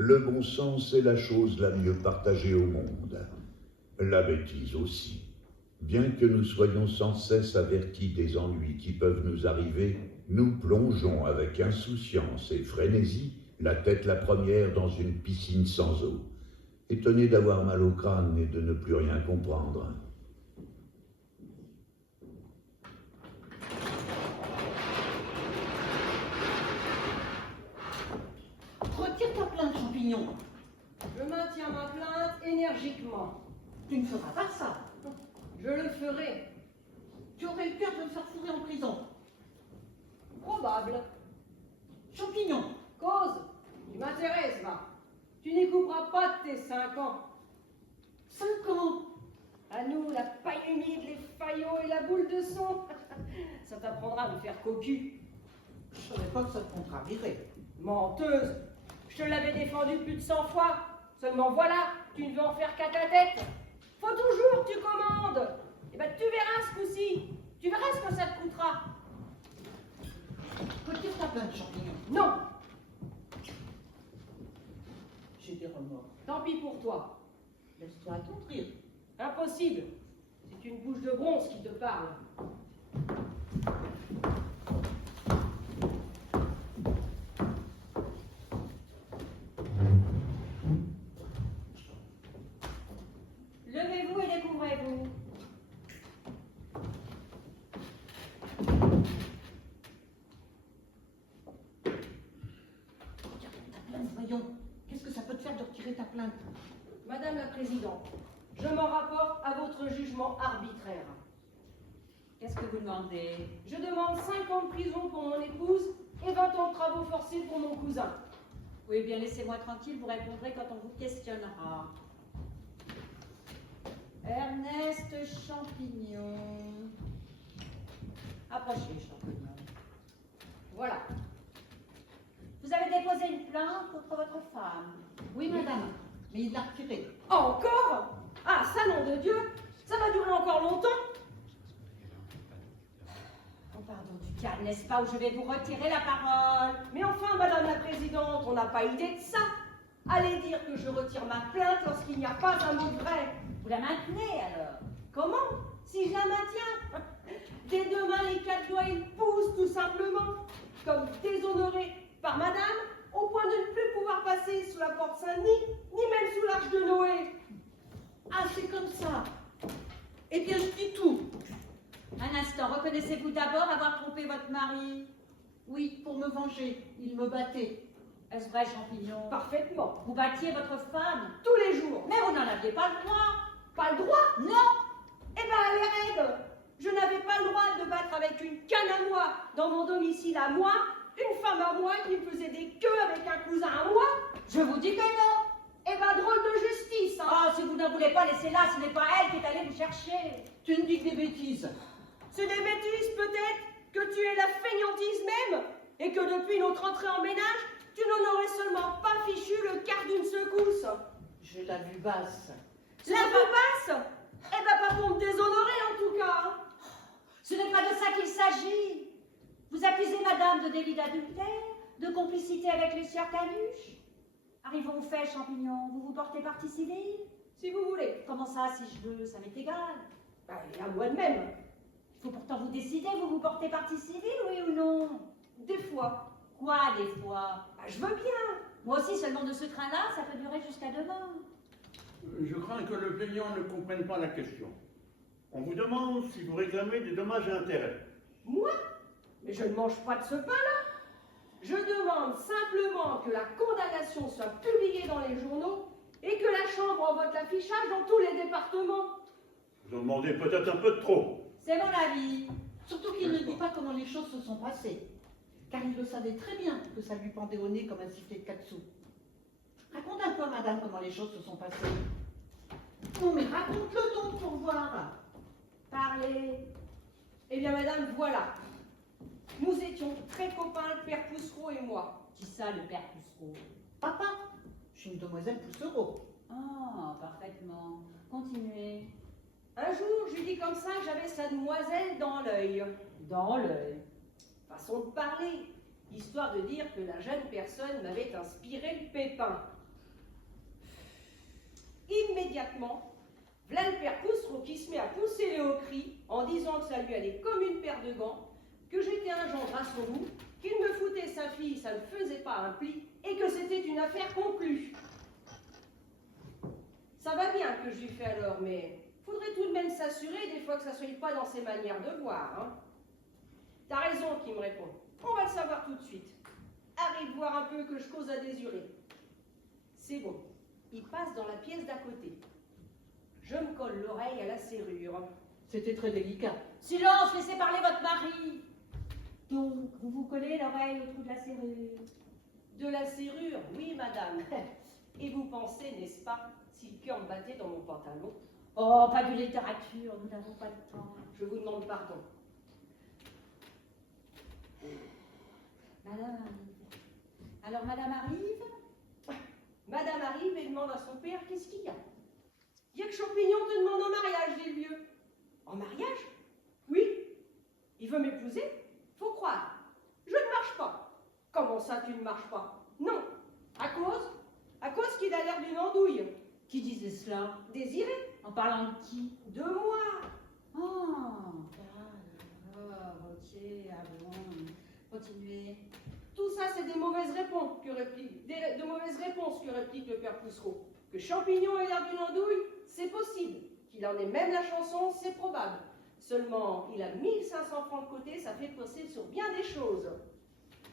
Le bon sens est la chose la mieux partagée au monde. La bêtise aussi. Bien que nous soyons sans cesse avertis des ennuis qui peuvent nous arriver, nous plongeons avec insouciance et frénésie, la tête la première dans une piscine sans eau, étonnés d'avoir mal au crâne et de ne plus rien comprendre. Retire ta plainte, Champignon. Je maintiens ma plainte énergiquement. Tu ne feras pas ça. Je le ferai. Tu aurais le cœur de me faire fourrer en prison. Probable. Champignon, Cause, tu m'intéresses, va. Tu n'y couperas pas de tes 5 ans. 5 ans. À nous, la paille humide, les faillots et la boule de sang. Ça t'apprendra à me faire cocu. Je ne savais pas que ça te contrarierait. Menteuse. Je te l'avais défendu plus de 100 fois. Seulement voilà, tu ne veux en faire qu'à ta tête. Faut toujours que tu commandes. Et ben tu verras ce coup-ci. Tu verras ce que ça te coûtera. Retire ta plainte, Champignon. Non, J'ai des remords. tant pis pour toi. Laisse-toi attendrir. Impossible. C'est une bouche de bronze qui te parle. Levez-vous et découvrez-vous. Regarde ta plainte, voyons. Qu'est-ce que ça peut te faire de retirer ta plainte? Madame la Présidente, je m'en rapporte à votre jugement arbitraire. Qu'est-ce que vous demandez? Je demande 5 ans de prison pour mon épouse et 20 ans de travaux forcés pour mon cousin. Oui, bien laissez-moi tranquille, vous répondrez quand on vous questionnera. Ernest Champignon. Approchez, Champignon. Voilà. Vous avez déposé une plainte contre votre femme. Oui, madame. Mais il l'a retirée. Encore? Ah, ça, nom de Dieu, ça va durer encore longtemps. Oh, pardon du calme, n'est-ce pas, où je vais vous retirer la parole. Mais enfin, Madame la Présidente, on n'a pas idée de ça. Allez dire que je retire ma plainte lorsqu'il n'y a pas un mot vrai. Vous la maintenez alors? Comment? Si je la maintiens? Dès demain, les 4 doigts, ils poussent tout simplement. Comme déshonorés par Madame, au point de ne plus pouvoir passer sous la porte Saint-Denis, ni même sous l'arche de Noé. Ah, c'est comme ça. Eh bien, je dis tout. Un instant, reconnaissez-vous d'abord avoir trompé votre mari? Oui, pour me venger. Il me battait. Est-ce vrai, Champignon? Parfaitement. Vous battiez votre femme? Tous les jours. Mais vous n'en aviez pas le droit. Pas le droit? Non. Eh ben, elle est raide. Je n'avais pas le droit de battre avec une canne à moi dans mon domicile à moi, une femme à moi qui me faisait des queues avec un cousin à moi. Je vous dis que non. Eh ben, drôle de justice, hein. Oh, si vous ne voulez pas laisser là, ce n'est pas elle qui est allée vous chercher. Tu ne dis que des bêtises. C'est des bêtises, peut-être, que tu es la fainéantise même, et que depuis notre entrée en ménage, tu n'en aurais seulement pas fichu le quart d'une secousse. Je la vue basse. La vue basse? Eh ben, pas pour me déshonorer, en tout cas, hein. Ce n'est pas de ça qu'il s'agit. Vous accusez madame de délit d'adultère, de complicité avec les sieurs Caluche. Arrivons au fait, Champignon, vous vous portez partie civile? Si vous voulez. Comment ça, si je veux, ça m'est égal. Ben, et à moi de même. Il faut pourtant vous décider, vous vous portez partie civile, oui ou non? Des fois. Quoi, des fois? Ben, je veux bien. Moi aussi, seulement de ce train-là, ça peut durer jusqu'à demain. Je crains que le plaignant ne comprenne pas la question. On vous demande si vous réclamez des dommages et intérêts. Moi? Mais je ne mange pas de ce pain-là. Je demande simplement que la condamnation soit publiée dans les journaux et que la Chambre envoie l'affichage dans tous les départements. Vous en demandez peut-être un peu de trop. C'est mon avis. Surtout qu'il ne dit pas comment les choses se sont passées. Car il le savait très bien que ça lui pendait au nez comme un sifflet de 4 sous. Raconte un peu, madame, comment les choses se sont passées. Non, mais raconte-le donc pour voir. Parlez. Eh bien, madame, voilà. Nous étions très copains, le père Poussereau et moi. Qui ça, le père Poussereau? Papa, je suis une demoiselle Poussereau. Ah, parfaitement. Continuez. Un jour, je lui dis comme ça que j'avais sa demoiselle dans l'œil. Dans l'œil. Façon de parler, histoire de dire que la jeune personne m'avait inspiré le pépin. immédiatement, v'là le père Poussereau qui se met à pousser les hauts cris en disant que ça lui allait comme une paire de gants, que j'étais un gendre à son goût, qu'il me foutait sa fille, ça ne faisait pas un pli, et que c'était une affaire conclue. Ça va bien que je lui fais alors, mais faudrait tout de même s'assurer des fois que ça ne soit pas dans ses manières de voir. Hein. T'as raison, qui me répond. On va le savoir tout de suite. Arrive voir un peu que je cause à désirer. C'est bon. Il passe dans la pièce d'à côté. Je me colle l'oreille à la serrure. C'était très délicat. Silence, laissez parler votre mari. Donc, vous vous collez l'oreille au trou de la serrure. De la serrure, oui, madame. Et vous pensez, n'est-ce pas, si le cœur me battait dans mon pantalon? Oh, pas de littérature, nous n'avons pas de temps. Je vous demande pardon. Madame arrive. Alors, madame arrive? Madame arrive et demande à son père qu'est-ce qu'il y a. Il y a que Champignon te demande en mariage, dit le vieux. En mariage? Oui. Il veut m'épouser? Faut croire. Je ne marche pas. Comment ça, tu ne marches pas? Non. À cause? À cause qu'il a l'air d'une andouille. Qui disait cela? Désiré? En parlant de qui? De moi. Oh, ok, ah bon. Continuez. Tout ça, c'est des mauvaises réponses que réplique, de mauvaises réponses que réplique le père Poussereau. Que Champignon ait l'air d'une andouille, c'est possible. Qu'il en ait même la chanson, c'est probable. Seulement, il a 1500 francs de côté, ça fait penser sur bien des choses.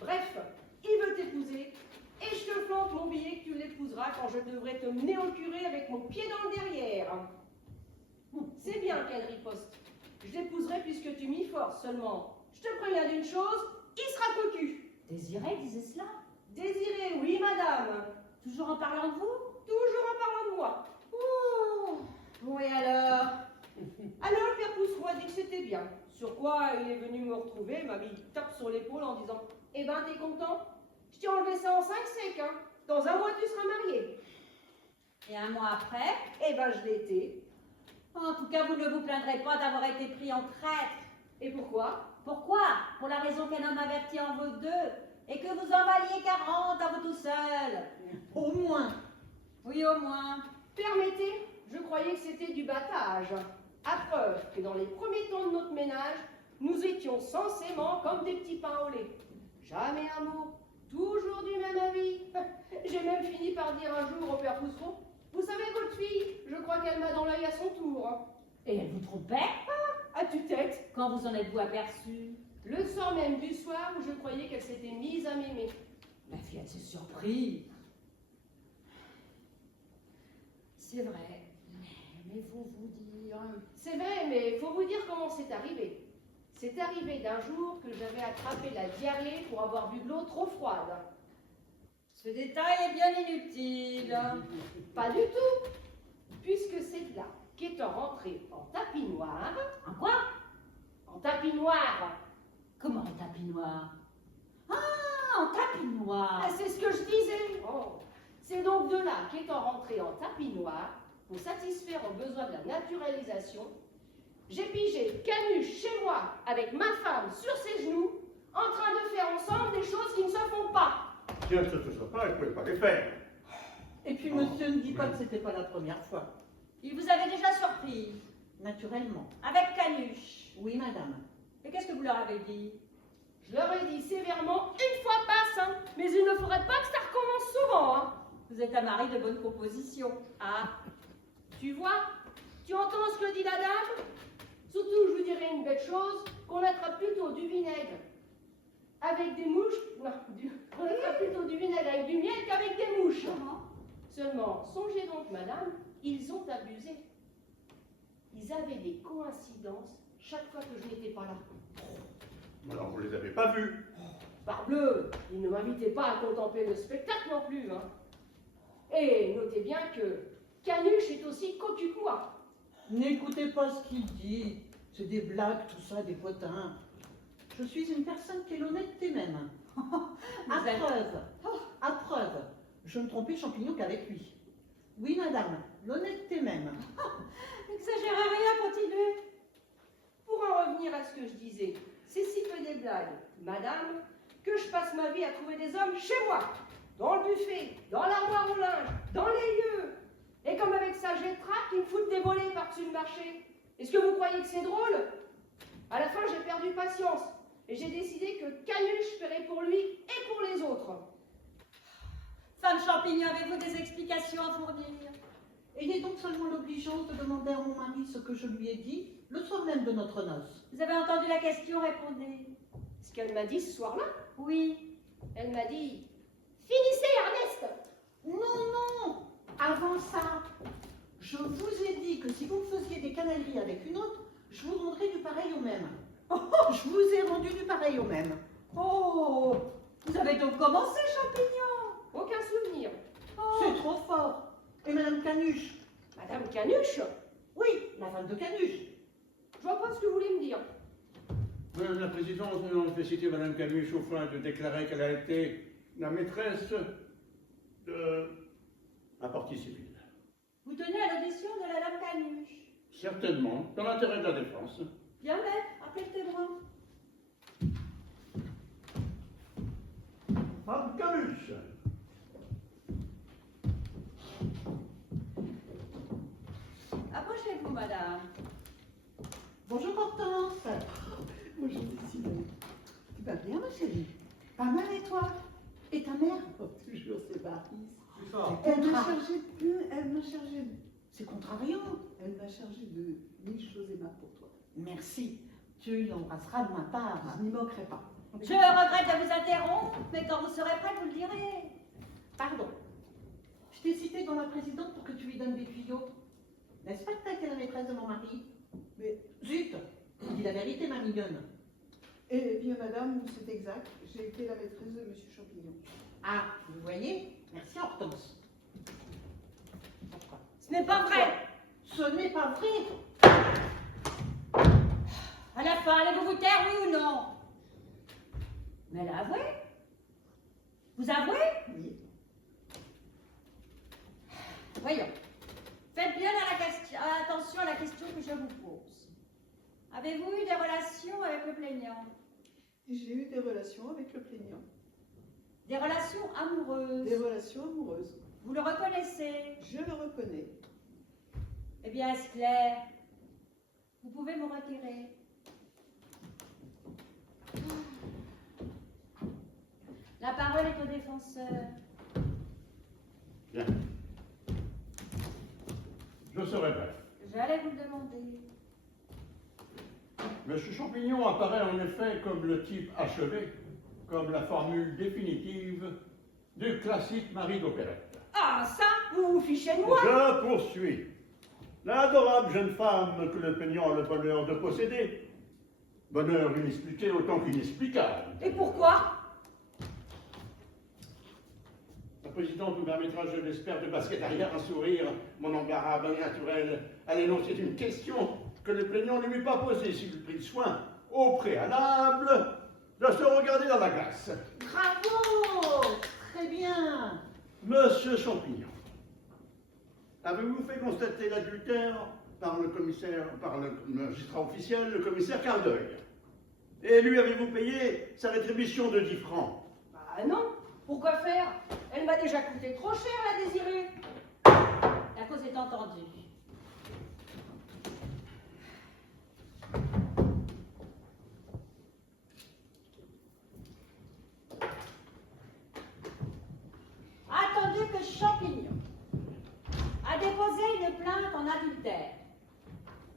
Bref, il veut t'épouser, et je te plante mon billet que tu l'épouseras quand je devrais te mener au curé avec mon pied dans le derrière. C'est bien qu'elle riposte. Je l'épouserai puisque tu m'y forces, seulement. Je te préviens d'une chose, il sera cocu. Désiré disait cela? Désiré, oui, madame. Toujours en parlant de vous? Toujours en parlant de moi. Oh, oui alors? Alors, le père Poussereau a dit que c'était bien. Sur quoi il est venu me retrouver, m'a mis une tape sur l'épaule en disant « Eh ben, t'es content? Je t'ai enlevé ça en 5 secs, hein. Dans un mois, tu seras marié. » Et un mois après? Eh ben, je l'ai été. En tout cas, vous ne vous plaindrez pas d'avoir été pris en traître. Et pourquoi? Pourquoi? Pour la raison qu'un homme averti en vaut deux, et que vous en valiez 40 à vous tout seul. Au moins. Oui, au moins. Permettez, je croyais que c'était du battage. À preuve que dans les premiers temps de notre ménage, nous étions censément comme des petits pains au lait. Jamais un mot, toujours du même avis. J'ai même fini par dire un jour au père Poussereau, « Vous savez, votre fille, je crois qu'elle m'a dans l'œil à son tour. » Et elle vous trompait? À tue-tête, Quand vous en êtes-vous aperçu? le soir même du soir où je croyais qu'elle s'était mise à m'aimer. La fillette s'est surprise. C'est vrai, mais faut vous dire... C'est vrai, mais il faut vous dire comment c'est arrivé. C'est arrivé d'un jour que j'avais attrapé la diarrhée pour avoir bu de l'eau trop froide. Ce détail est bien inutile. Pas du tout, puisque c'est là qu'étant rentré en tapis noir... En quoi? En tapis noir. Comment en tapis noir? Ah, en tapis noir. Ah, c'est ce que je disais. Oh. C'est donc de là qu'étant rentré en tapis noir, pour satisfaire aux besoins de la naturalisation, j'ai pigé Canuche chez moi avec ma femme sur ses genoux, en train de faire ensemble des choses qui ne se font pas. Tiens, ça se soit pas, elle ne pouvait pas les faire. Et puis monsieur ne dit pas que c'était pas la première fois. Il vous avait déjà surpris. Naturellement. Avec Canuche. Oui, madame. Et qu'est-ce que vous leur avez dit? Je leur ai dit sévèrement, une fois passe, hein, mais il ne faudrait pas que ça recommence souvent. Hein. Vous êtes un mari de bonne composition. Ah, tu vois, tu entends ce que dit la dame? Surtout, je vous dirais une belle chose, qu'on attrape plutôt du vinaigre avec des mouches, non, on attrape plutôt du vinaigre avec du miel qu'avec des mouches. Seulement, songez donc, madame, ils ont abusé. Ils avaient des coïncidences chaque fois que je n'étais pas là. Alors, vous ne les avez pas vus. Parbleu, ils ne m'invitaient pas à contempler le spectacle non plus. Hein. Et notez bien que Canuche est aussi cocu que moi. N'écoutez pas ce qu'il dit. C'est des blagues, tout ça, des potins. Je suis une personne qui est l'honnêteté même. À preuve, je ne trompais Champignon qu'avec lui. Oui, madame, l'honnêteté même. N'exagérez rien, continuez. Pour en revenir à ce que je disais, c'est si peu des blagues, madame, que je passe ma vie à trouver des hommes chez moi, dans le buffet, dans l'armoire au linge, dans les lieux. Et comme avec ça, qui me foutent des volets par-dessus le marché. Est-ce que vous croyez que c'est drôle? À la fin, j'ai perdu patience et j'ai décidé que Canuche ferait pour lui et pour les autres. Femme Champignon, avez-vous des explications à fournir? Ayez donc seulement l'obligeance de demander à mon mari ce que je lui ai dit le soir même de notre noce. Vous avez entendu la question, répondez. Ce qu'elle m'a dit ce soir-là, Oui. elle m'a dit « Finissez, Ernest !» Non, non. Avant ça, je vous ai dit que si vous faisiez des canailleries avec une autre, je vous rendrais du pareil au même. Je vous ai rendu du pareil au même. Oh, vous avez donc commencé, Champignon? Aucun souvenir. C'est trop fort. Et Madame Canuche? Madame Canuche, Oui, la femme de Canuche. je vois pas ce que vous voulez me dire. Madame la Présidente, nous avons fait citer Madame Canuche au point de déclarer qu'elle a été la maîtresse de la partie civile. Vous tenez à l'audition de la dame Canuche. Certainement, dans l'intérêt de la défense. Bien, maître, appelez le témoin. Madame Canuche. Approchez-vous, madame. Bonjour Hortense. Bonjour Décidée. Tu vas bien ma chérie? Pas mal et toi? Et ta mère? Toujours c'est Paris. Elle m'a chargé elle m'a chargé, C'est contrariant. elle m'a chargé de 1000 choses aimables pour toi. Merci. Tu l'embrasseras de ma part. Je n'y manquerai pas. Je regrette de vous interrompre, mais quand vous serez prête, vous le direz. Pardon. Je t'ai cité dans la présidente pour que tu lui donnes des tuyaux. N'est-ce pas que t'as été la maîtresse de mon mari? Mais, Zut! Dis la vérité, ma mignonne. eh bien, madame, c'est exact, j'ai été la maîtresse de Monsieur Champignon. Ah, vous voyez? Merci Hortense. Pourquoi? Ce n'est pas vrai. Ce n'est pas vrai! À la fin, allez-vous vous taire, oui ou non? Mais elle a avoué. Vous avouez? Oui. Voyons. Faites bien attention à la question que je vous pose. Avez-vous eu des relations avec le plaignant? J'ai eu des relations avec le plaignant. Des relations amoureuses? Des relations amoureuses. Vous le reconnaissez? Je le reconnais. Eh bien, est-ce clair? Vous pouvez me retirer. La parole est au défenseur. Bien. Je serai bref. J'allais vous le demander. Monsieur Champignon apparaît en effet comme le type achevé, comme la formule définitive du classique mari d'opérette. Ah, ça, vous vous fichez de moi. Je poursuis. L'adorable jeune femme que le plaignant a le bonheur de posséder. Bonheur inexpliqué autant qu'inexplicable. Et pourquoi? La présidente nous permettra, je l'espère, de basquer derrière un sourire, mon embarras bien naturel, à l'énoncer une question que le plaignant ne m'eût pas posée s'il prit soin, au préalable, de se regarder dans la glace. Bravo! Très bien! Monsieur Champignon, avez-vous fait constater l'adultère par le magistrat officiel, le commissaire Cardeuil? Et lui avez-vous payé sa rétribution de 10 francs? Bah non. Pourquoi faire? Elle m'a déjà coûté trop cher, la désirée. La cause est entendue. Attendu que Champignon a déposé une plainte en adultère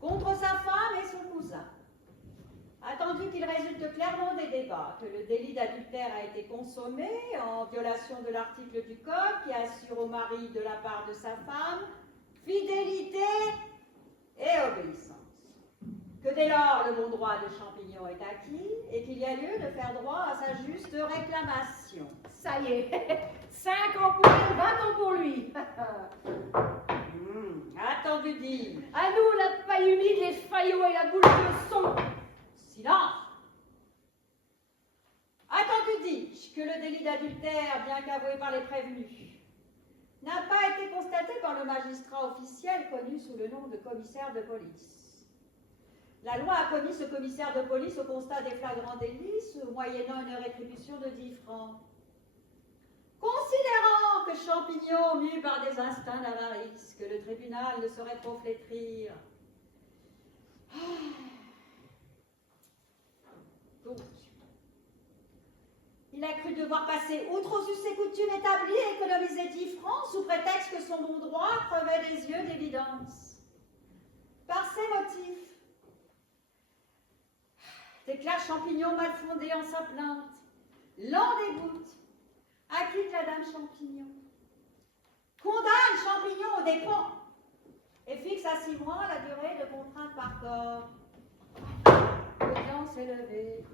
contre sa femme et son cousin. Attendu qu'il résulte clairement des débats que le délit d'adultère a été consommé en violation de l'article du Code qui assure au mari de la part de sa femme fidélité et obéissance. Que dès lors le bon droit de Champignon est acquis et qu'il y a lieu de faire droit à sa juste réclamation. Ça y est. 5 ans pour elle, 20 ans pour lui. Attendu dit. À nous, la paille humide, les faillots et la boule de son. Silence. Attendu dit que le délit d'adultère, bien qu'avoué par les prévenus, n'a pas été constaté par le magistrat officiel connu sous le nom de commissaire de police. La loi a commis ce commissaire de police au constat des flagrants délits, moyennant une rétribution de 10 francs. Considérant que Champignon, mu par des instincts d'avarice, que le tribunal ne saurait trop flétrir. Donc, il a cru devoir passer outre aux us et coutumes établies et économiser 10 francs sous prétexte que son bon droit crevait des yeux d'évidence. Par ces motifs, déclare Champignon mal fondé en sa plainte, l'en dégoûte, acquitte la dame Champignon, condamne Champignon aux dépens et fixe à 6 mois la durée de contrainte par corps. L'audience est levée.